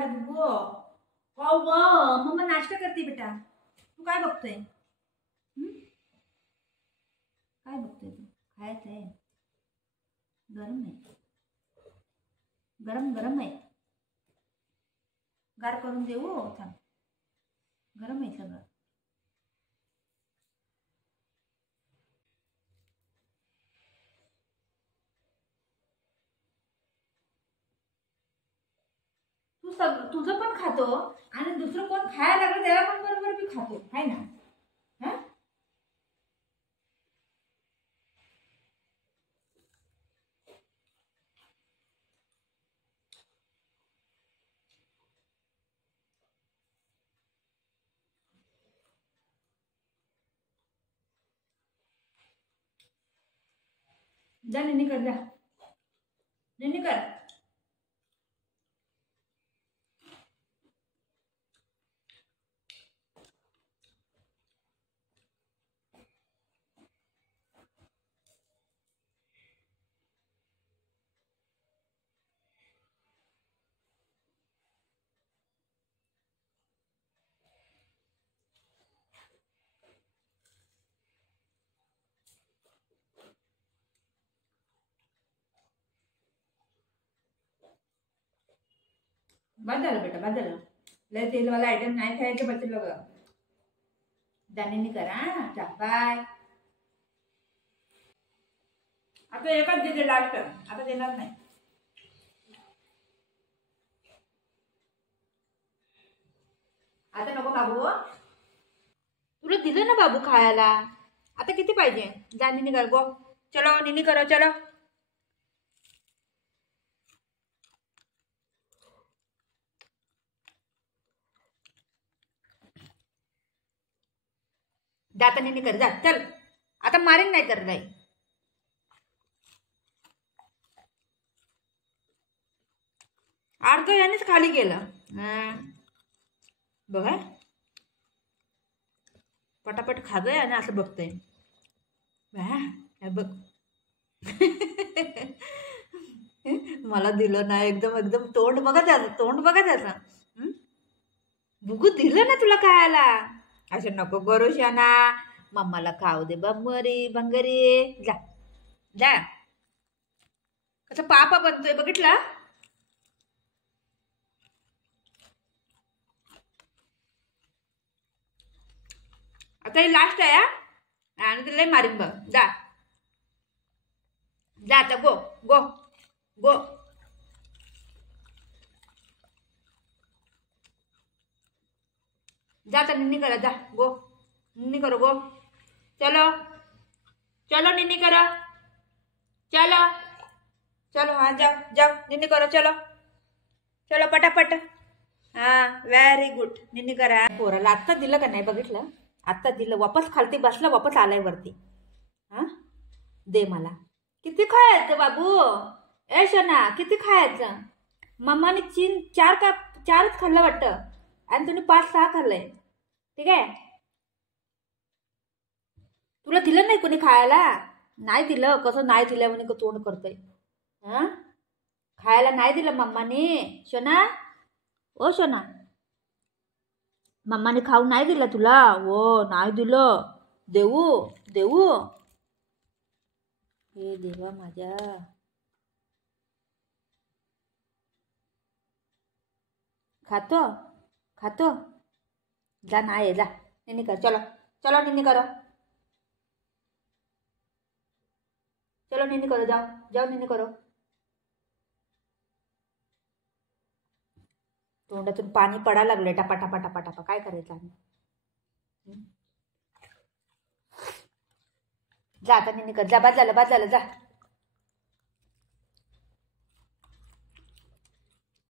झालं बुबू? वाव व मम्मा नाश्ता करते बेटा. तू काय बघतोय? काय बघतोय तू? खायचं आहे? गरम आहे, गरम गरम आहे. गार करून देऊ? थांब, गरम आहे सगळं. तू सगळं तुझं पण खातो आणि दुसरं कोण खायला लागलं त्याला पण बरोबर मी खातो, आहे ना? हा, जा निन्नी कर, जा निन्नी कर. बाद झालं बेटा, बाद झालं. लय तेलवाला आयटम नाही खायचे बच्चे लोक. जाणीने करा. हा, बाय. आता एकच दिले लास्ट, आता देणार नाही. आता नको बाबू, तुला दिलं ना बाबू खायला. आता किती पाहिजे? जाणीने कर गो. चलो निनी करो, चलो. जाता निनी कर, जा चल. आता मारीन नाही कर नाही. अर्ध यानेच खाली केलं. बघा, पटापट खातोय आणि असं बघतोय. बघ. मला दिलं नाही. एकदम एकदम तोंड बघा त्याचं, तोंड बघा त्याचं. बुगू दिलं ना तुला खायला. असं नको करू शाना. मम्माला खाऊ दे बंबरी बंगरी. जा जा. कसं पापा बनतोय बघितला? आता हे लास्ट आहे. आणि तुला मारीन बघ. जा जा आता, गो गो गो. जा आता निन्नी करा, जा गो. निन्नी करो गो. चलो चलो निन्नी करो, चलो चलो. हाँ जाओ जाओ निन्नी करो, चलो चलो पटापट. हा व्हेरी गुड. निन्नी करा. पोराला आत्ता दिलं का नाही बघितलं? आत्ता दिलं. वापस खालती बसला, वापस आलाय वरती. हा, दे मला. किती खायचं बाबू? ए शना, किती खायचं? मम्माने चारच खाल्लं वाटतं आणि तुम्ही 5-6 खाल्लंय. ठीक आहे. तुला दिलं नाही कोणी खायला? नाही दिलं. कसं नाही दिलं म्हणे तोंड करतोय. हा, खायला नाही दिलं मम्माने. शना, ओ शना, मम्माने खाऊ नाही दिलं तुला? हो नाही दिलं. देऊ देऊ. हे देवा माझ्या. खातो खातो. जा नाही, जा निन्नी कर. चलो चलो निन्नी करो, चलो निन्नी करो. जाओ जाओ निन्नी करो. तोंडातून पाणी पडायला लागले टपा टपा टपा टपा. काय करायचं आम्ही? जा आता निन्नी कर. जा, बाद झालं, बाद झालं, जा.